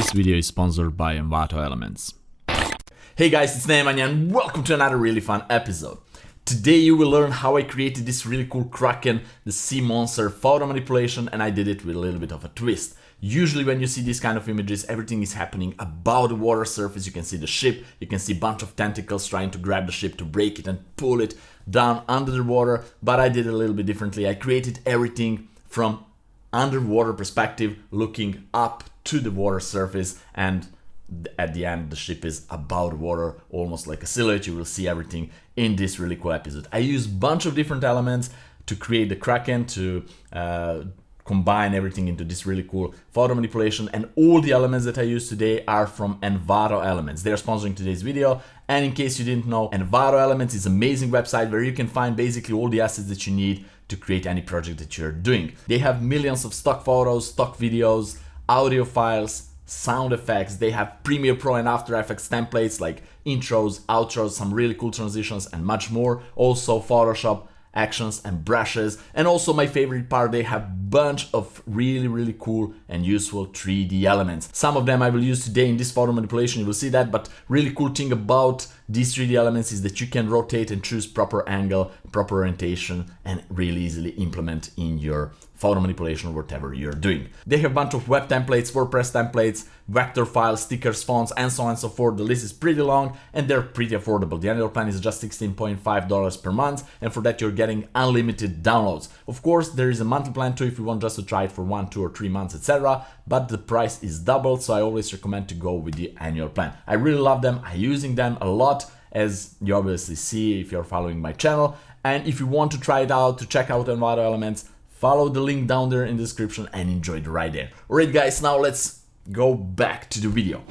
This video is sponsored by Envato Elements. Hey guys, it's Nemanja and welcome to another really fun episode. Today you will learn how I created this really cool Kraken, the sea monster photo manipulation, and I did it with a little bit of a twist. Usually when you see these kind of images, everything is happening above the water surface. You can see the ship, you can see a bunch of tentacles trying to grab the ship to break it and pull it down under the water, but I did it a little bit differently. I created everything from underwater perspective, looking up to the water surface, and at the end the ship is above the water, almost like a silhouette. You will see everything in this really cool episode. I use a bunch of different elements to create the Kraken, to combine everything into this really cool photo manipulation, and all the elements that I use today are from Envato Elements. They're sponsoring today's video, and in case you didn't know, Envato Elements is an amazing website where you can find basically all the assets that you need to create any project that you're doing. They have millions of stock photos, stock videos, audio files, sound effects. They have Premiere Pro and After Effects templates like intros, outros, some really cool transitions, and much more. Also Photoshop actions and brushes, and also my favorite part, they have a bunch of really cool and useful 3D elements. Some of them I will use today in this photo manipulation, you will see that, but really cool thing about these 3D elements is that you can rotate and choose proper angle, proper orientation, and really easily implement in your photo manipulation or whatever you're doing. They have a bunch of web templates, WordPress templates, vector files, stickers, fonts, and so on and so forth. The list is pretty long and they're pretty affordable. The annual plan is just $16.5 per month, and for that you're getting unlimited downloads. Of course, there is a monthly plan too if you want just to try it for 1, 2, or 3 months, etc. But the price is doubled, so I always recommend to go with the annual plan. I really love them. I'm using them a lot, as you obviously see if you're following my channel. And if you want to try it out, to check out Envato Elements, follow the link down there in the description and enjoy the ride there. Alright guys, now let's go back to the video.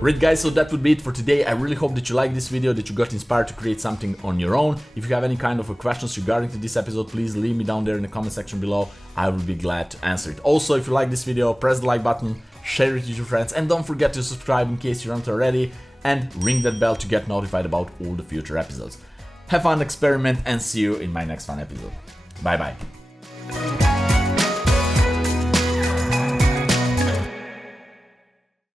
Right guys, so that would be it for today. I really hope that you liked this video, that you got inspired to create something on your own. If you have any kind of questions regarding to this episode, please leave me down there in the comment section below. I will be glad to answer it. Also, if you like this video, press the like button, share it with your friends, and don't forget to subscribe in case you aren't already, and ring that bell to get notified about all the future episodes. Have fun, experiment, and see you in my next fun episode. Bye bye.